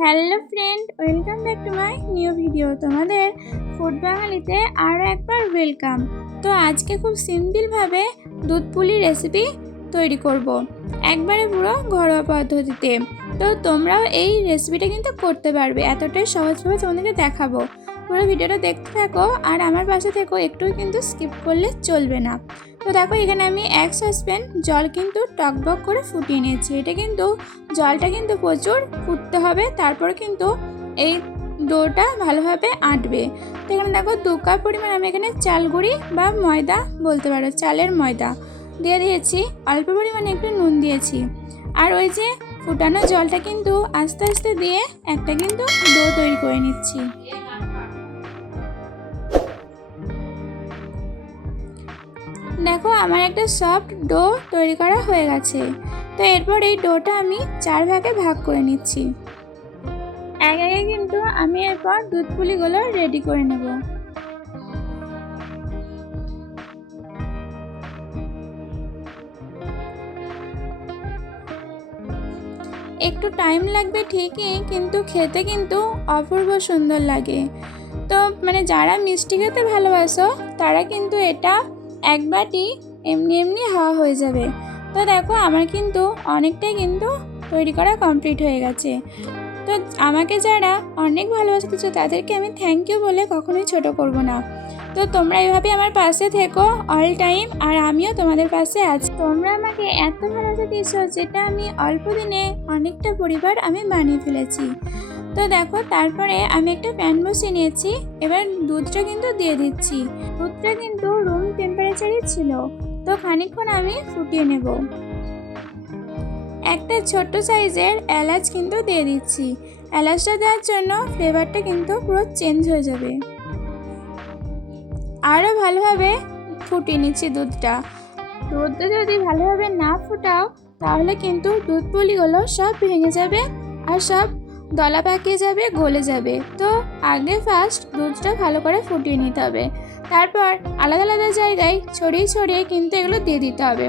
Hello friend, welcome back to my new video. তোমাদের food বাঙালিতে আরও একবার ওয়েলকাম। তো আজকে খুব সিম্পলভাবে দুধ পুলি রেসিপি তৈরি করব, একবারে পুরো ঘরোয়া পদ্ধতিতে। তো তোমরাও এই রেসিপিটা কিন্তু করতে পারবে, এতটাই সহজভাবে তোমাদেরকে দেখাবো। পুরো ভিডিওটা দেখতে থাকো আর আমার পাশে থেকো, একটু কিন্তু স্কিপ করলে চলবে না। তো দেখো, এখানে আমি এক সসপ্যান জল কিন্তু টকবক করে ফুটিয়ে নিয়েছি। এটা কিন্তু জলটা কিন্তু প্রচুর ফুটতে হবে, তারপর কিন্তু এই ডোটা ভালোভাবে আঁটবে। তো এখানে দেখো 2 কাপ পরিমাণ আমি এখানে চাল গুঁড়ি বা ময়দা বলতে পারো, চালের ময়দা দিয়ে দিয়েছি। অল্প পরিমাণে একটু নুন দিয়েছি। আর ওই যে ফুটানো জলটা কিন্তু আস্তে আস্তে দিয়ে একটা কিন্তু ডো তৈরি করে নিচ্ছি। দেখো, আমার একটা সফট ডো তৈরি করা হয়ে গেছে। তো এরপর এই ডোটা আমি 4 ভাগে ভাগ করে নিচ্ছি। এক একে কিন্তু আমি এরপর দুধ পুলিগুলো রেডি করে নেব। একটু টাইম লাগবে ঠিকই, কিন্তু খেতে কিন্তু অপূর্ব সুন্দর লাগে। তো যারা মিষ্টি খেতে ভালোবাসো তারা কিন্তু এটা এক বাটি এমনি এমনি হাওয়া হয়ে যাবে। তো দেখো, আমার কিন্তু অনেকটাই কিন্তু তৈরি করা কমপ্লিট হয়ে গেছে। তো আমাকে যারা অনেক ভালোবাসতেছো তাদেরকে আমি থ্যাংক ইউ বলে কখনোই ছোট করব না। তো তোমরা এইভাবে আমার পাশে থেকো অল টাইম, আর আমিও তোমাদের পাশে আছি। তোমরা আমাকে এত ভালোবাসা দিয়েছো, যেটা আমি অল্প দিনে অনেকটা পরিবার আমি বানিয়ে ফেলেছি। তো দেখো, তারপরে আমি একটা প্যান বসিয়ে নিয়েছি। এবার দুধটা কিন্তু দিয়ে দিচ্ছি। দুধটা কিন্তু রুম টেম্পারেচারই ছিল। তো খানিকক্ষণ আমি ফুটিয়ে নেব। একটা ছোট্ট সাইজের এলাচ কিন্তু দিয়ে দিচ্ছি। এলাচটা দেওয়ার জন্য ফ্লেভারটা কিন্তু পুরো চেঞ্জ হয়ে যাবে। আরও ভালোভাবে ফুটিয়ে নিচ্ছি দুধটা যদি ভালোভাবে না ফোটাও তাহলে কিন্তু দুধ পুলিগুলো সব ভেঙে যাবে আর সব দলা পাকিয়ে যাবে, গলে যাবে। তো আগে ফার্স্ট দুধটা ভালো করে ফুটিয়ে নিতে হবে, তারপর আলাদা আলাদা জায়গায় ছড়িয়ে ছড়িয়ে কিন্তু এগুলো দিয়ে দিতে হবে।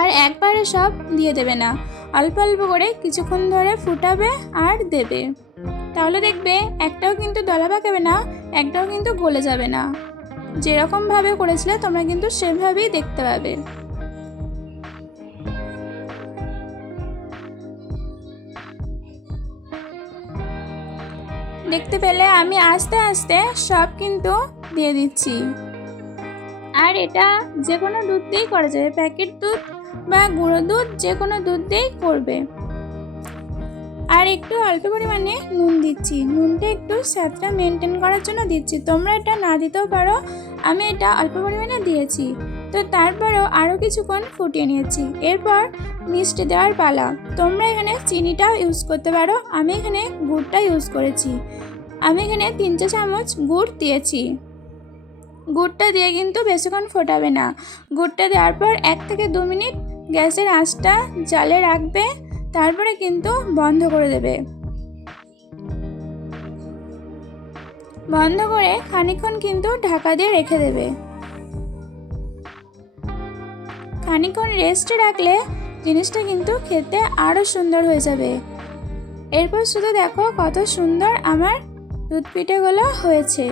আর একবারে সব দিয়ে দেবে না, অল্প অল্প করে কিছুক্ষণ ধরে ফুটাবে আর দেবে। তাহলে দেখবে একটাও কিন্তু দলা পাকাবে না, একটাও কিন্তু গলে যাবে না। যেরকমভাবে করেছিলে তোমরা কিন্তু সেভাবেই দেখতে পাবে। দেখতে পেলে আমি আস্তে আস্তে সব কিন্তু দিয়ে দিচ্ছি। আর এটা যে কোনো দুধ দিয়েই করা যাবে, প্যাকেট দুধ বা গুঁড়ো দুধ, যে কোনো দুধ দিয়েই করবে। আর একটু অল্প পরিমাণে নুন দিচ্ছি। নুনটা একটু স্বাদটা মেনটেন করার জন্য দিচ্ছি, তোমরা এটা না দিতেও পারো। আমি এটা অল্প পরিমাণে দিয়েছি। তো তারপরেও আরও কিছুক্ষণ ফুটিয়ে নিয়েছি। এরপর মিষ্টি দেওয়ার পালা। তোমরা এখানে চিনিটাও ইউজ করতে পারো, আমি এখানে গুড়টা ইউজ করেছি। আমি এখানে 3 চা চামচ গুড় দিয়েছি। গুড়টা দিয়ে কিন্তু বেশিক্ষণ ফোটাবে না। গুড়টা দেওয়ার পর 1 থেকে 2 মিনিট গ্যাসের আঁচটা জালে রাখবে, তারপরে কিন্তু বন্ধ করে দেবে। বন্ধ করে খানিকক্ষণ কিন্তু ঢাকা দিয়ে রেখে দেবে। খানিকক্ষণ রেস্টে রাখলে জিনিসটা কিন্তু খেতে আরও সুন্দর হয়ে যাবে। এরপর শুধু দেখো কত সুন্দর আমার দুধ পিঠেগুলো হয়েছে।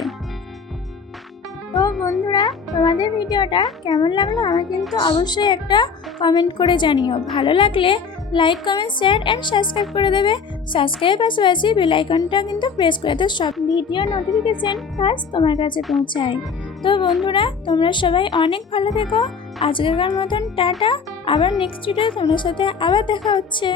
তো বন্ধুরা, তোমাদের ভিডিওটা কেমন লাগলো আমাকে কিন্তু অবশ্যই একটা কমেন্ট করে জানিও। ভালো লাগলে like, comment, share and subscribe করে দেবে। সাবস্ক্রাইবের পাশাপাশি বেল আইকনটা কিন্তু প্রেস করে দাও, সব ভিডিও নোটিফিকেশন ফার্স্ট তোমার কাছে পৌঁছায়। তো বন্ধুরা, তোমরা সবাই অনেক ভালো থেকো। আজকের মতন টাটা। আবার নেক্সট ভিডিও তোমাদের সাথে আবার দেখা হচ্ছে।